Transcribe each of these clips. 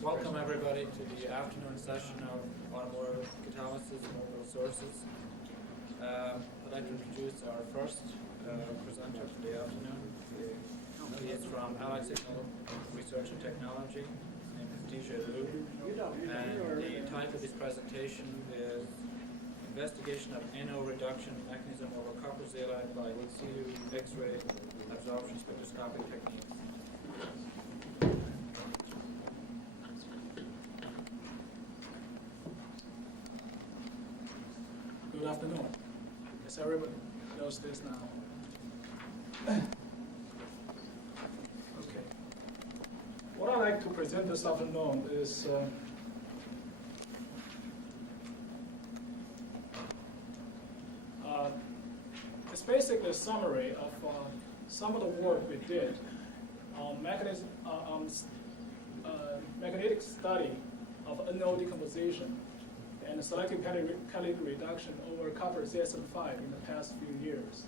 Welcome everybody to the afternoon session of automotive catalysis and orbital sources. I'd like to introduce our first presenter for the afternoon. He is from Allied Signal Research and Technology. His name is Jia Liu. And the title of his presentation is Investigation of NO Reduction Mechanism over Copper Zeolite by CU X-ray Absorption Spectroscopic Techniques. Good afternoon. Yes, everybody knows this now. Okay. What I'd like to present this afternoon is it's basically a summary of some of the work we did on magnetic study of NO decomposition and selective catalytic reduction over copper ZSM-5 in the past few years.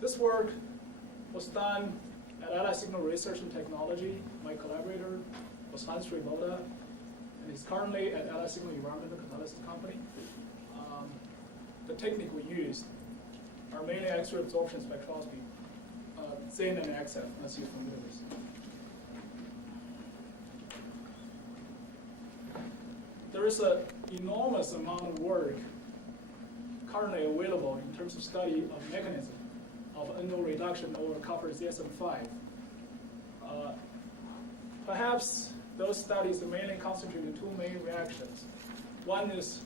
This work was done at Allied Signal Research and Technology. My collaborator was Hans Rivoda, and he's currently at Allied Signal Environmental Catalysis Company. The technique we used are mainly X-ray absorption spectroscopy, ZN and XF, as you're familiar with. There is an enormous amount of work currently available in terms of study of mechanism of NO reduction over copper ZSM-5. Perhaps those studies are mainly concentrated in two main reactions. One is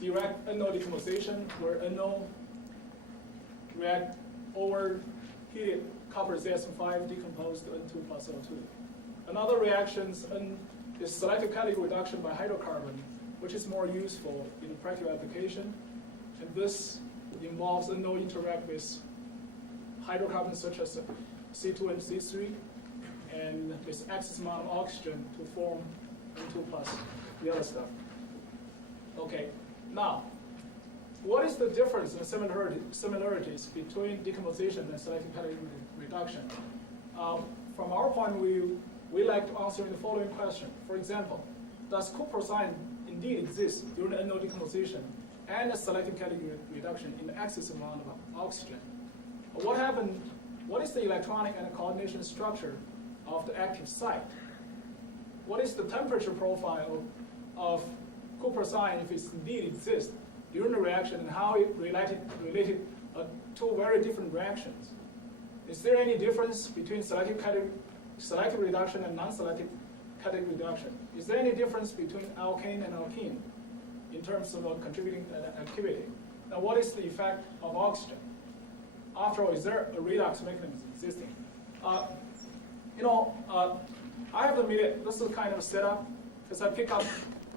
direct NO decomposition, where NO react over heated copper ZSM-5 decomposed to N2 plus O2. Another reaction is selective catalytic reduction by hydrocarbon, which is more useful in practical application. And this involves NO interact with hydrocarbons such as C2 and C3, and with excess amount of oxygen to form N2 plus the other stuff. Okay, now, what is the difference and similarities between decomposition and selective catalytic reduction? From our point of view, we like to answer the following question. For example, does Cosine indeed exist during NO decomposition and selective catalytic reduction in the excess amount of oxygen? What is the electronic and coordination structure of the active site? What is the temperature profile of Cosine if it indeed exists during the reaction, and how it related to very different reactions? Is there any difference between selective reduction and non-selective catalytic reduction? Is there any difference between alkane and alkene in terms of contributing activity? Now, what is the effect of oxygen? After all, is there a redox mechanism existing? I have to admit this is kind of a setup, because I pick up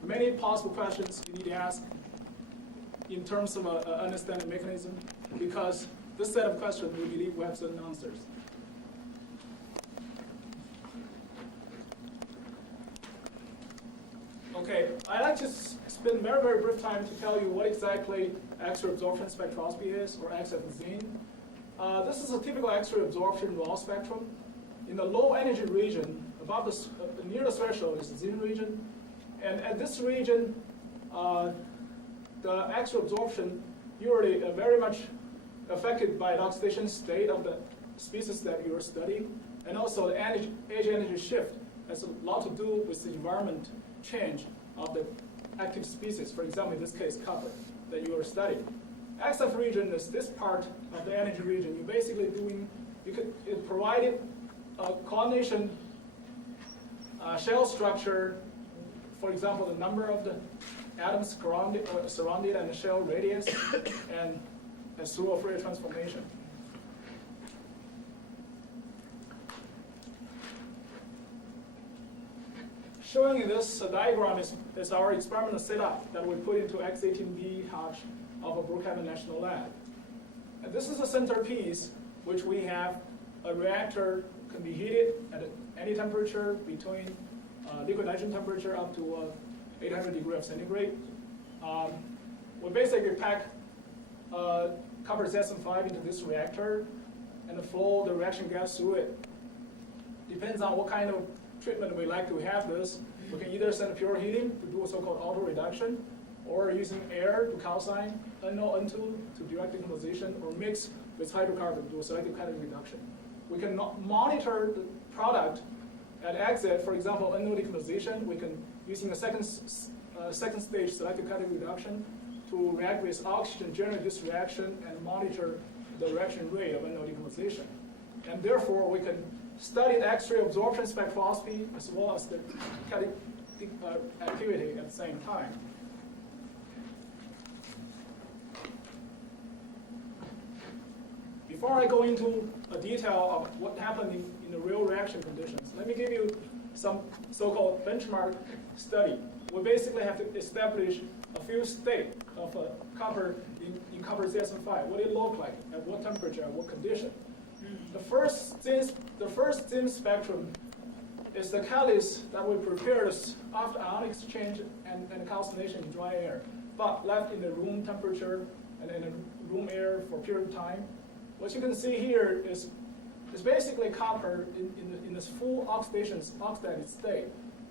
many possible questions you need to ask in terms of understanding mechanism, because this set of questions we believe we have certain answers. Okay, I'd like to spend very, very brief time to tell you what exactly X-ray absorption spectroscopy is, or XFZine. This is a typical X-ray absorption raw spectrum. In the low energy region, above near the threshold is the Zine region, and at this region, the X-ray absorption usually very much affected by the oxidation state of the species that you are studying, and also the edge energy shift has a lot to do with the environment change of the active species. For example, in this case, copper that you are studying. XF region is this part of the energy region. You're basically it provided a coordination shell structure. For example, the number of the atoms surrounded and the shell radius, and through a Fourier transformation. Showing you this diagram is our experimental setup that we put into X18B hatch of a Brookhaven National Lab. And this is a centerpiece, which we have a reactor can be heated at any temperature between liquid nitrogen temperature up to 800 degrees of centigrade. We basically pack copper ZSM-5 into this reactor and flow the reaction gas through it. Depends on what kind of treatment we like to have this, we can either send pure helium to do a so-called auto-reduction, or using air to calcine, NO, N2 to direct decomposition, or mix with hydrocarbon to do a selective catalytic reduction. We can monitor the product at exit, for example, NO decomposition. We can, using a second stage selective catalytic reduction, to react with oxygen, generate this reaction, and monitor the reaction rate of NO decomposition. And therefore, we can study the X-ray absorption spectroscopy as well as the catalytic activity at the same time. Before I go into a detail of what happened in the real reaction conditions, let me give you some so-called benchmark study. We basically have to establish a few states of copper in copper ZSM-5. What it look like, at what temperature, at what condition. The first thin spectrum is the catalyst that we prepared after ion exchange and calcination in dry air, but left in the room temperature and in the room air for a period of time. What you can see here is basically copper in this full oxidized state.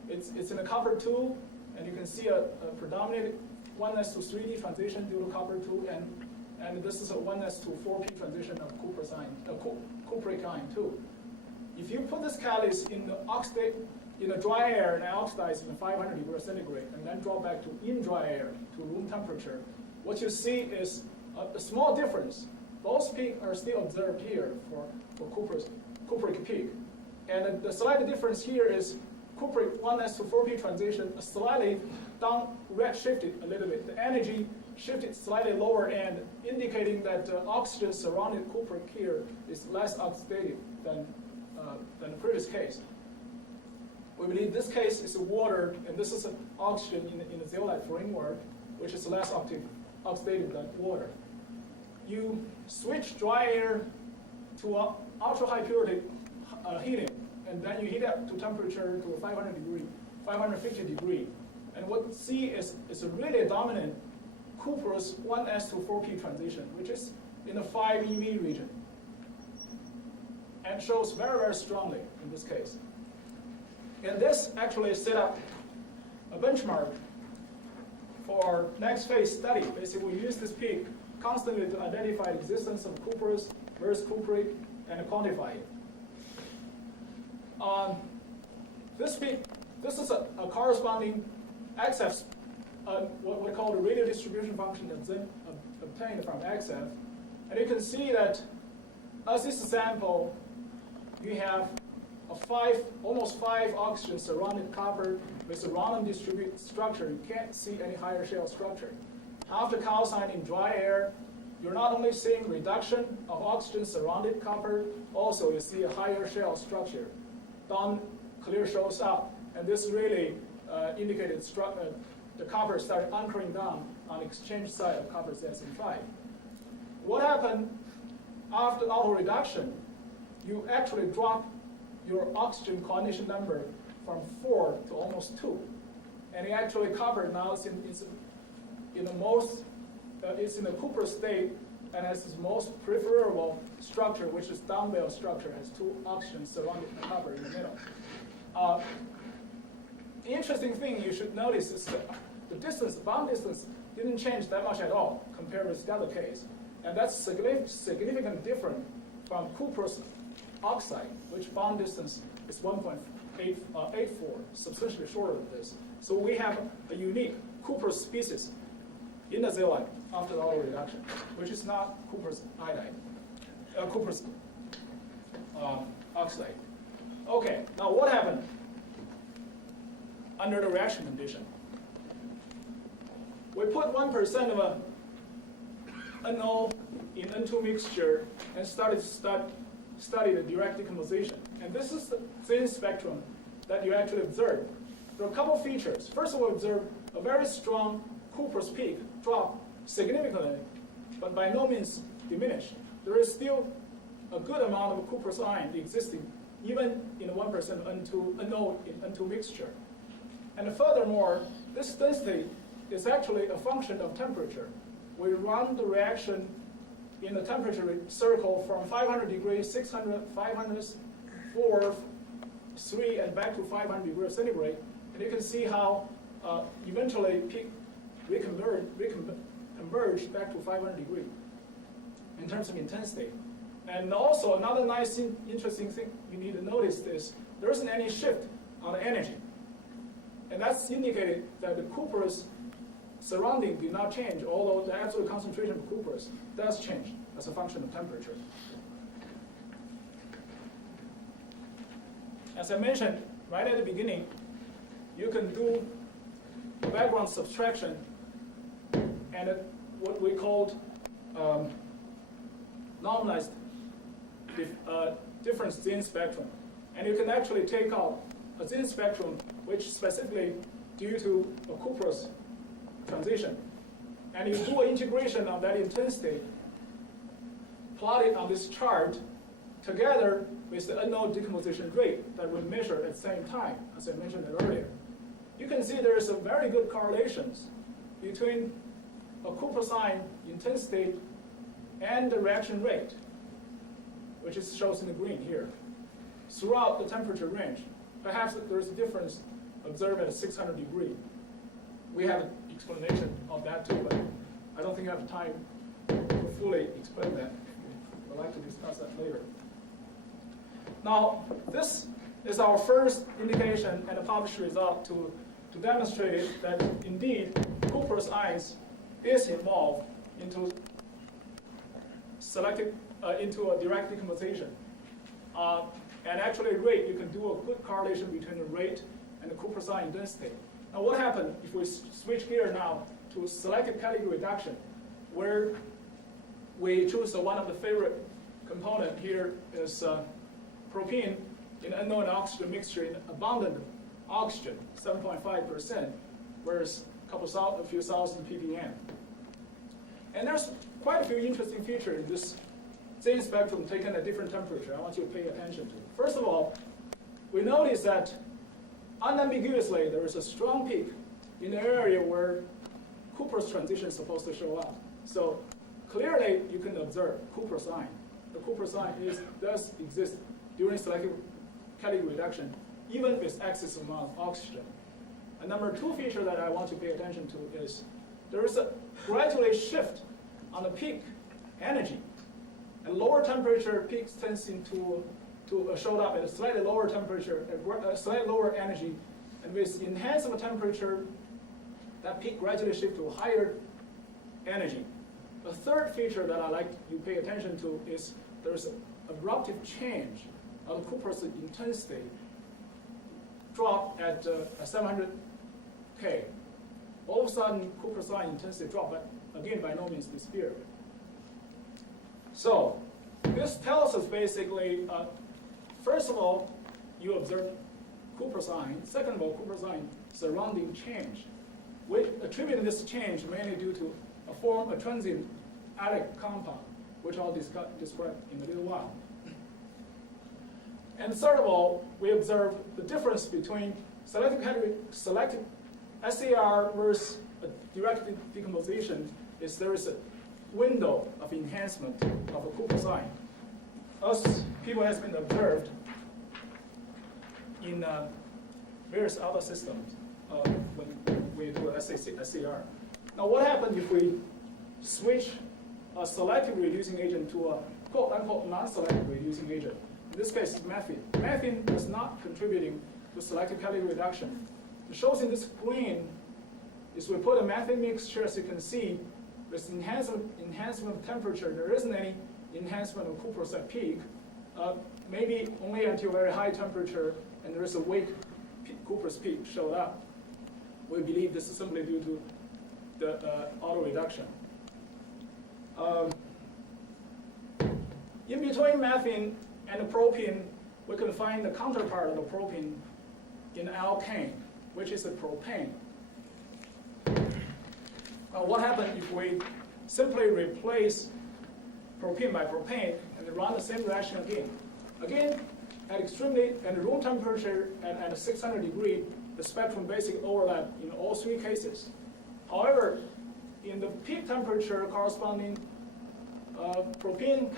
It's in a copper 2, and you can see a predominant 1s to 3D transition due to copper 2, and this is a 1s to 4p transition of cupric ion 2. If you put this catalyst in the dry air and oxidize in 500 degrees centigrade, and then drop back to in dry air to room temperature, what you see is a small difference. Both peaks are still observed here for cupric peak. And the slight difference here is cupric 1s to 4p transition slightly down shifted a little bit. The energy shifted slightly lower end, indicating that oxygen surrounding cupric here is less oxidative than the previous case. We believe this case is water, and this is oxygen in the zeolite framework, which is less oxidative than water. You switch dry air to ultra high purity helium, and then you heat up to temperature to 550 degree. And what you see is a really dominant cuprous 1s to 4p transition, which is in the 5 eV region, and shows very, very strongly in this case. And this actually set up a benchmark for our next phase study. Basically, we use this peak constantly to identify the existence of cuprous versus cupric and quantify it. This peak, this is a corresponding XF, what we call the radial distribution function that's obtained from XF. And you can see that as this sample, you have almost 5 oxygen surrounded copper with a random distributed structure. You can't see any higher shell structure. After calcine in dry air, you're not only seeing reduction of oxygen surrounded copper, also you see a higher shell structure. Down clear shows up, and this really indicated the copper started anchoring down on the exchange side of copper ZSM-5. What happened after auto reduction? You actually drop your oxygen coordination number from 4 to almost 2, and it actually copper now is in the most it's in the cuprous state and has its most preferable structure, which is dumbbell structure, has 2 oxygens surrounding the copper in the middle. The interesting thing you should notice is that the distance, bond distance, didn't change that much at all compared with the other case, and that's significantly different from cuprous oxide, which bond distance is 1.84, substantially shorter than this. So we have a unique cuprous species in the zeolite after the auto reduction, which is not cuprous iodide, cuprous oxide. Okay, now what happened under the reaction condition? We put 1% of a NO in N2 mixture and started to study the direct decomposition. And this is the thin spectrum that you actually observe. There are a couple features. First of all, observe a very strong cuprous peak drop significantly, but by no means diminished. There is still a good amount of cuprous ion existing, even in 1% NO in N2 mixture. And furthermore, this density is actually a function of temperature. We run the reaction in the temperature circle from 500 degrees, 600, 500, 4, 3 and back to 500 degrees centigrade, and you can see how eventually peak converge back to 500 degrees in terms of intensity. And also another nice, interesting thing you need to notice is there isn't any shift on the energy. And that's indicated that the cuprous surrounding did not change, although the absolute concentration of cuprous does change as a function of temperature. As I mentioned right at the beginning, you can do background subtraction and what we called normalized difference Zinn spectrum. And you can actually take out a Zinn spectrum which specifically due to a cuprous transition. And you do an integration of that intensity, plot it on this chart together with the unknown decomposition rate that we measure at the same time, as I mentioned earlier. You can see there is a very good correlations between a cuprosine intensity and the reaction rate, which is shows in the green here, throughout the temperature range. Perhaps there's a difference observed at 600 degrees. We have an explanation of that too, but I don't think I have time to fully explain that. I'd like to discuss that later. Now, this is our first indication and a published result to demonstrate that indeed cuprous ions is involved into into a direct decomposition. And actually rate, you can do a good correlation between the rate and the cuprous ion density. Now what happens if we switch gear now to selective catalytic reduction, where we choose one of the favorite component here is propene in unknown oxygen mixture in abundant oxygen, 7.5%, whereas a few thousand ppm. And there's quite a few interesting features in this Zinn spectrum taken at different temperature I want you to pay attention to. First of all, we notice that unambiguously there is a strong peak in the area where cuprous transition is supposed to show up. So clearly you can observe cuprous ion. The cuprous ion does exist during selective catalytic reduction, even with excess amount of oxygen. And number two feature that I want to pay attention to is there is a gradually shift on the peak energy. And lower temperature peaks tends to show up at a slightly lower temperature, a slightly lower energy, and with enhancement temperature, that peak gradually shifts to higher energy. The third feature that I like you pay attention to is there's an abruptive change of the cuprous intensity drop at 700 K. All of a sudden, cuprous ion intensity drop, but again, by no means disappear. So this tells us basically, first of all, you observe cuprous ion. Second of all, cuprous ion surrounding change. We attribute this change mainly due to a transient allylic compound, which I'll describe in a little while. And third of all, we observe the difference between selective SCR versus a direct decomposition is there is a window of enhancement of a cuprous ion. As people has been observed in various other systems when we do SCR. Now what happens if we switch a selective reducing agent to a quote-unquote non-selective reducing agent? In this case, it's methane. Methane is not contributing to selective catalytic reduction. It shows in this green is we put a methane mixture, as you can see, with enhancement of temperature. There isn't any enhancement of cuprous at peak, maybe only until very high temperature, and there is a weak cuprous peak showed up. We believe this is simply due to the auto reduction. In between methane and the propene, we can find the counterpart of the propene in alkane, which is a propane. What happens if we simply replace propene by propane and run the same reaction again? Again, at room temperature at 600 degrees, the spectrum basically overlap in all three cases. However, in the peak temperature corresponding propene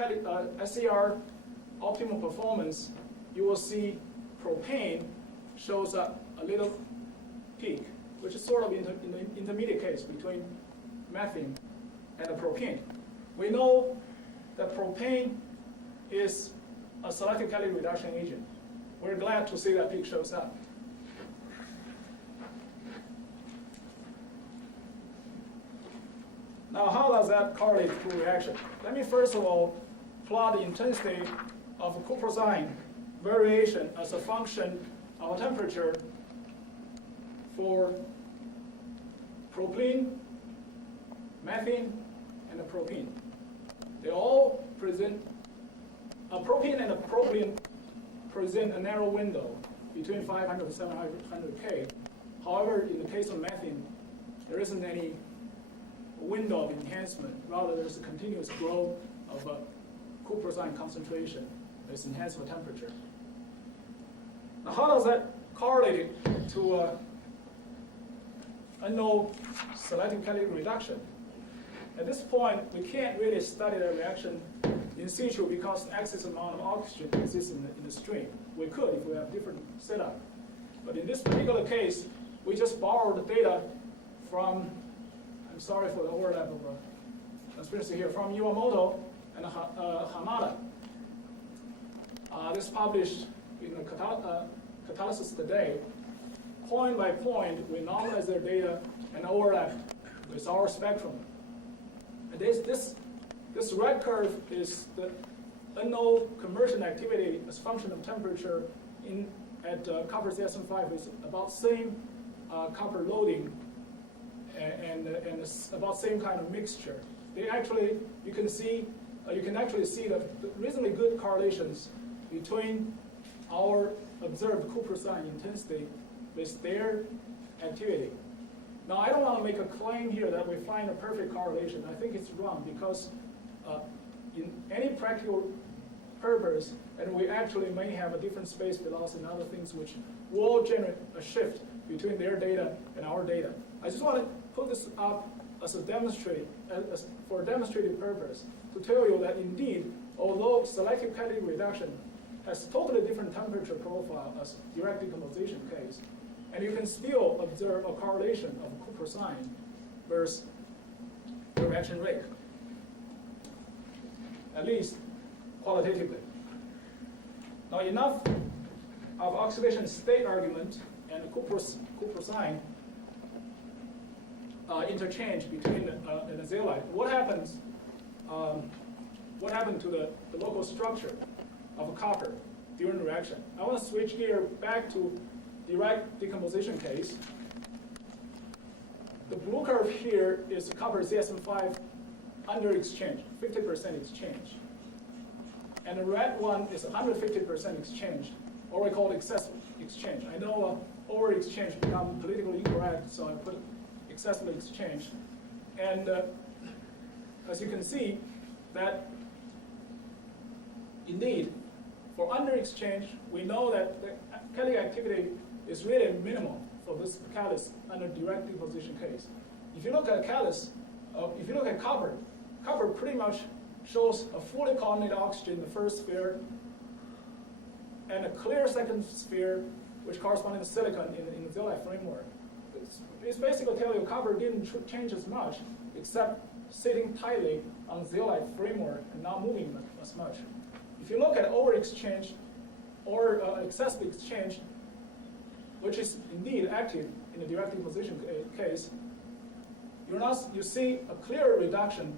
SCR optimal performance, you will see propane shows a little peak, which is sort of in the intermediate case between methane and the propane. We know that propane is a selective catalytic reduction agent. We're glad to see that peak shows up. Now, how does that correlate to reaction? Let me first of all plot the intensity of cuprosine variation as a function of temperature for propylene, methane, and the propene. They all present, propene and propylene present a narrow window between 500 to 700 K. However, in the case of methane, there isn't any window of enhancement. Rather, there's a continuous growth of a cuprosine concentration that's enhanced with temperature. Now, how does that correlate to NO selective catalytic reduction? At this point, we can't really study the reaction in situ because excess amount of oxygen exists in the stream. We could if we have different setup. But in this particular case, we just borrowed the data from, I'm sorry for the overlap of transparency here, from Iwamoto and Hamada. This published in the Catalysis Today. Point by point, we normalize their data and overlap with our spectrum. And this red curve is the NO conversion activity as function of temperature at copper ZSM-5 is about same copper loading and about same kind of mixture. They actually, you can actually see that reasonably good correlations between our observed cuprosine intensity with their activity. Now, I don't want to make a claim here that we find a perfect correlation. I think it's wrong because in any practical purpose, and we actually may have a different space velocity and other things which will generate a shift between their data and our data. I just want to put this up as a for a demonstrative purpose to tell you that indeed, although selective catalytic reduction has totally different temperature profile as direct decomposition case, and you can still observe a correlation of cuprosine versus the reaction rate, at least qualitatively. Now, enough of oxidation state argument and cuprosine interchange between the zeolite. What happened to the local structure of copper during the reaction? I want to switch gear back to direct decomposition case. The blue curve here is copper ZSM-5 under exchange, 50% exchange. And the red one is 150% exchange, or we call it excessive exchange. I know over exchange become politically incorrect, so I put excessive exchange. And as you can see, that indeed, for under exchange, we know that the catalytic activity is really minimal for this catalyst under direct deposition case. If you look at catalyst, if you look at copper, copper pretty much shows a fully coordinated oxygen in the first sphere and a clear second sphere, which corresponds to silicon in the zeolite framework. It's basically telling you copper didn't change as much, except sitting tightly on the zeolite framework and not moving as much. If you look at over-exchange or excessive exchange, which is indeed active in the direct deposition case, you see a clear reduction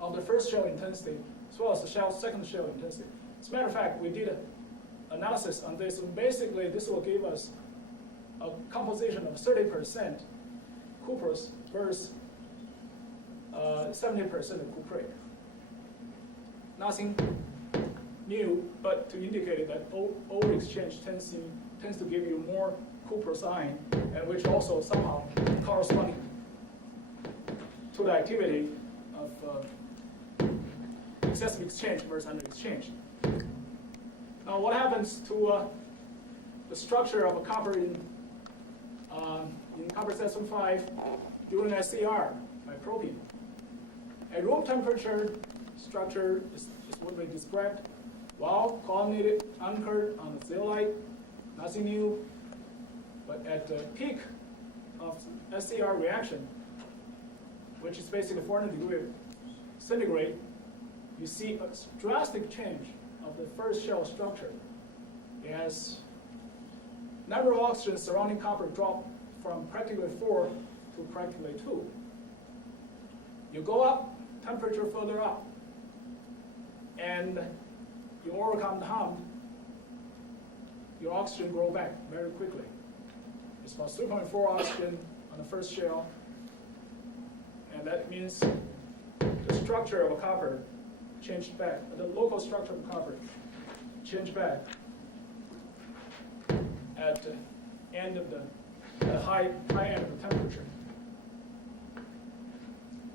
of the first shell intensity as well as the second shell intensity. As a matter of fact, we did an analysis on this, and basically this will give us a composition of 30% cuprous versus 70% of cuprate. Nothing new, but to indicate that over-exchange tends to give you more cuprosine, and which also somehow corresponds to the activity of excessive exchange versus under exchange. Now, what happens to the structure of a copper in copper ZSM-5 during SCR by propene? A room temperature structure is what we described. well coordinated, anchored on the zeolite, nothing new. But at the peak of SCR reaction, which is basically 400 degrees centigrade, you see a drastic change of the first shell structure. As number of oxygen surrounding copper drop from practically 4 to practically 2. You go up, temperature further up, and you overcome the hump, your oxygen grow back very quickly. It's about 3.4 oxygen on the first shell, and that means the structure of a copper changed back, the local structure of copper changed back at the end of the high end of the temperature.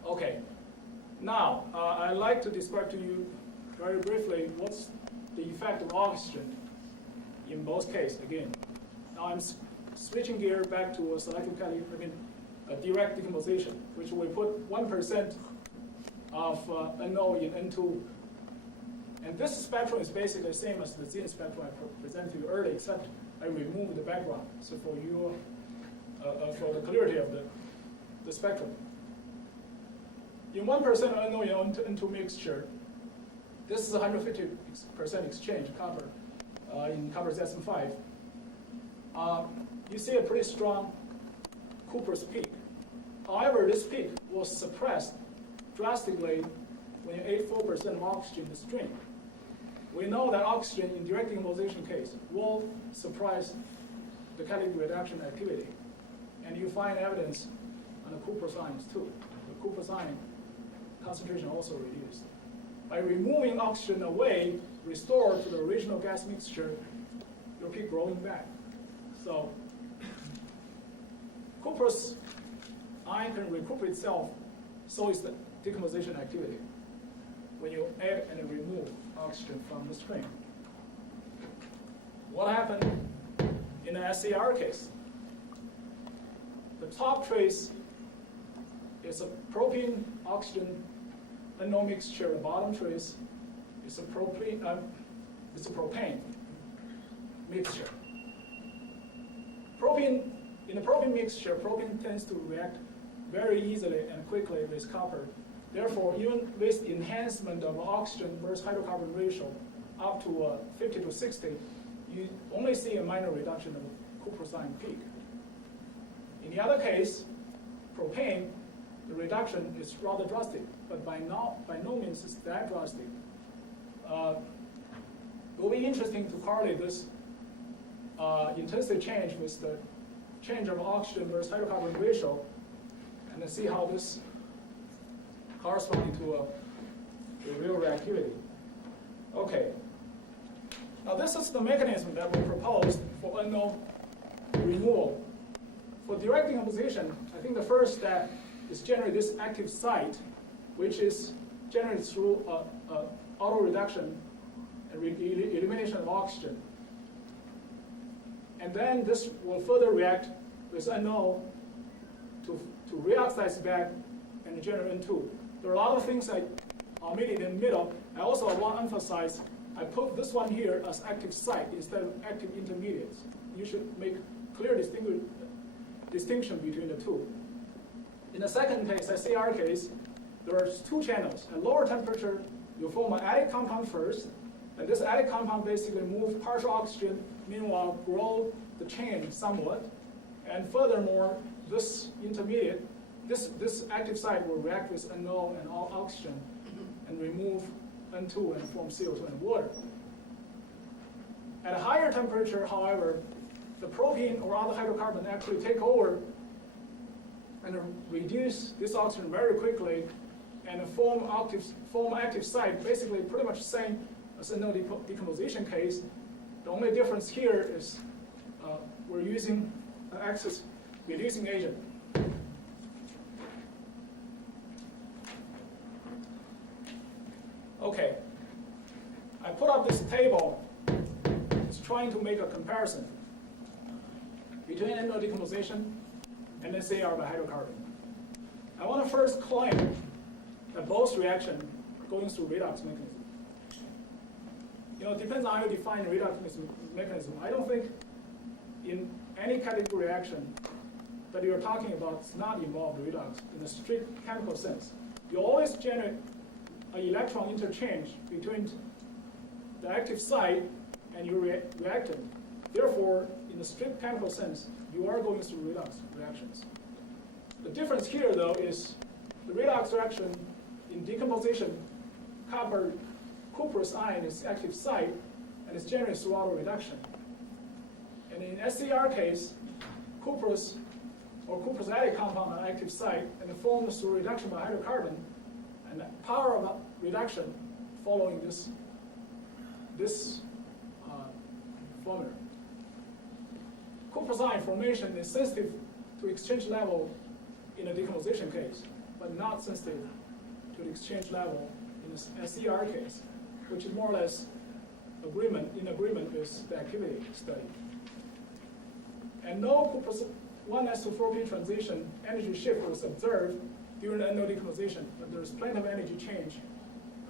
Okay, now I'd like to describe to you very briefly what's the effect of oxygen in both cases again. Now I'm switching gear back to a selective catalytic, a direct decomposition, which we put 1% of NO in N2. And this spectrum is basically the same as the Cosine spectrum I presented to you earlier, except I removed the background. So for you, for the clarity of the spectrum. In 1% NO in N2 mixture, this is 150% exchange copper in copper ZSM-5. You see a pretty strong Cooper's peak. However, this peak was suppressed drastically when you ate 4% of oxygen in the stream. We know that oxygen in direct decomposition case will suppress the catalytic reduction activity. And you find evidence on the Cooper's ions too. The Cooper's ion concentration also reduced. By removing oxygen away, restored to the original gas mixture, you'll keep growing back. So Cooper's ion can recuperate itself, so is the decomposition activity when you add and remove oxygen from the stream. What happened in the SCR case? The top trace is a propene oxygen NO mixture. The bottom trace is a propane mixture. In the propane mixture, propane tends to react very easily and quickly with copper. Therefore, even with enhancement of oxygen versus hydrocarbon ratio up to 50 to 60, you only see a minor reduction of Cooper's ion peak. In the other case, propane, the reduction is rather drastic, but by no means is that drastic. It will be interesting to correlate this intensity change with the change of oxygen versus hydrocarbon ratio, and then see how this corresponds to a real reactivity. Okay. Now this is the mechanism that we proposed for NO removal. For direct decomposition, I think the first step is generate this active site, which is generated through auto reduction and elimination of oxygen. And then this will further react with NO to reoxidize back and generate N2. There are a lot of things I omitted in the middle. I also want to emphasize, I put this one here as active site instead of active intermediates. You should make clear distinction between the two. In the second case, SCR case, there are two channels. At lower temperature, you form an addict compound first, and this addict compound basically moves partial oxygen, meanwhile grow the chain somewhat. And furthermore, this intermediate, this active site will react with NO and all oxygen and remove N2 and form CO2 and water. At a higher temperature, however, the propene or other hydrocarbon actually take over and reduce this oxygen very quickly and form active site, basically pretty much the same as in the decomposition case. The only difference here is we're using an excess reducing agent. Okay, I put up this table. It's trying to make a comparison between NO decomposition and SCR by hydrocarbon. I want to first claim that both reactions are going through redox mechanism. In it depends on how you define redox mechanism. I don't think in any catalytic reaction that you're talking about is not involved redox in a strict chemical sense. You always generate an electron interchange between the active site and your reactant. Therefore, in the strict chemical sense, you are going through redox reactions. The difference here, though, is the redox reaction in decomposition, copper cuprous ion is active site and is generated through auto reduction. And in SCR case, cuprous or cuprous-added compound on active site and formed through reduction by hydrocarbon, and the power of reduction following this formula. Cuprous ion formation is sensitive to exchange level in a decomposition case, but not sensitive to the exchange level in the SCR case, which is more or less in agreement with the activity study. And no cuprous 1s to 4p transition energy shift was observed during the NO decomposition, but there's plenty of energy change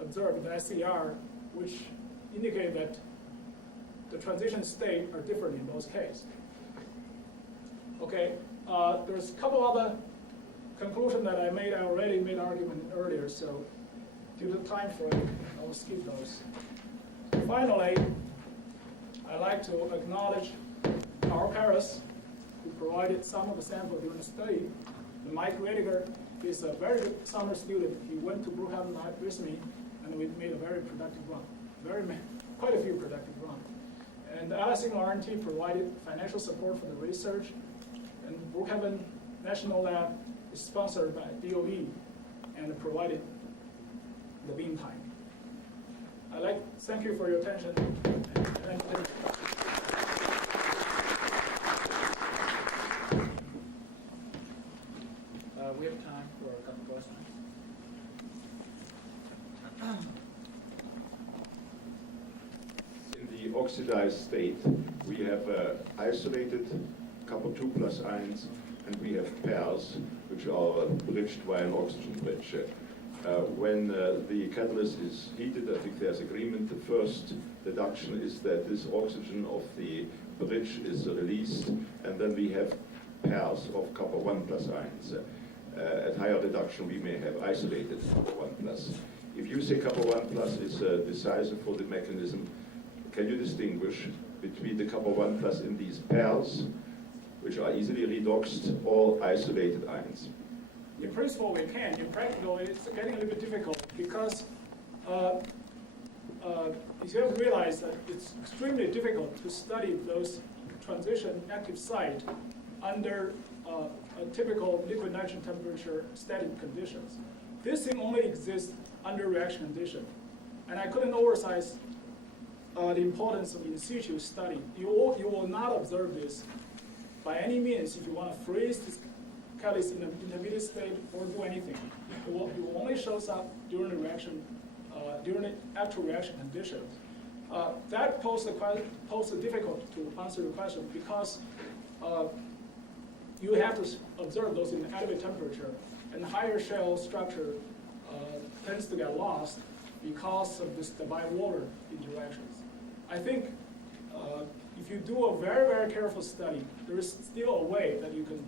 observed in the SCR, which indicate that the transition state are different in both cases. Okay, there's a couple other conclusions that I already made argument earlier, so due to time frame, I will skip those. Finally, I'd like to acknowledge Carl Paris, who provided some of the sample during the study. And Mike Rediger is a very good summer student. He went to Brookhaven with me, and we made a very productive run, quite a few productive runs. And the LSing R&T provided financial support for the research, and Brookhaven National Lab is sponsored by DOE and provided the beam time. I'd like to thank you for your attention. We have time for a couple questions. In the oxidized state, we have isolated copper 2+ ions, and we have pairs, which are bridged via an oxygen bridge. When the catalyst is heated, I think there's agreement. The first deduction is that this oxygen of the bridge is released, and then we have pairs of copper 1+ ions. At higher deduction, we may have isolated copper 1+. If you say copper 1+ is decisive for the mechanism, can you distinguish between the copper 1+ in these pairs, which are easily redoxed, or isolated ions? In principle, we can. In practical, it's getting a little bit difficult because you have to realize that it's extremely difficult to study those transition active site under a typical liquid nitrogen temperature static conditions. This thing only exists under reaction condition. And I couldn't oversize the importance of in situ study. You will not observe this by any means if you want to freeze this catalyst in an intermediate state or do anything. It will only shows up during the reaction, during the actual reaction conditions. That poses a difficult to answer the question because you have to observe those in elevated temperature, and higher shell structure tends to get lost because of the by-water interactions. I think if you do a very, very careful study, there is still a way that you can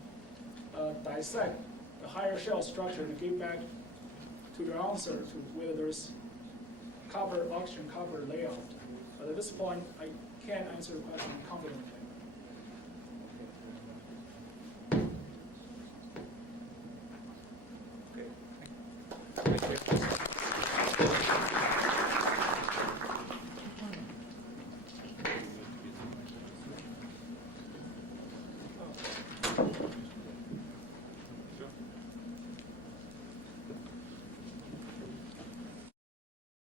dissect the higher shell structure and get back to your answer to whether there's oxygen-copper layout. But at this point, I can't answer the question confidently. Thank you.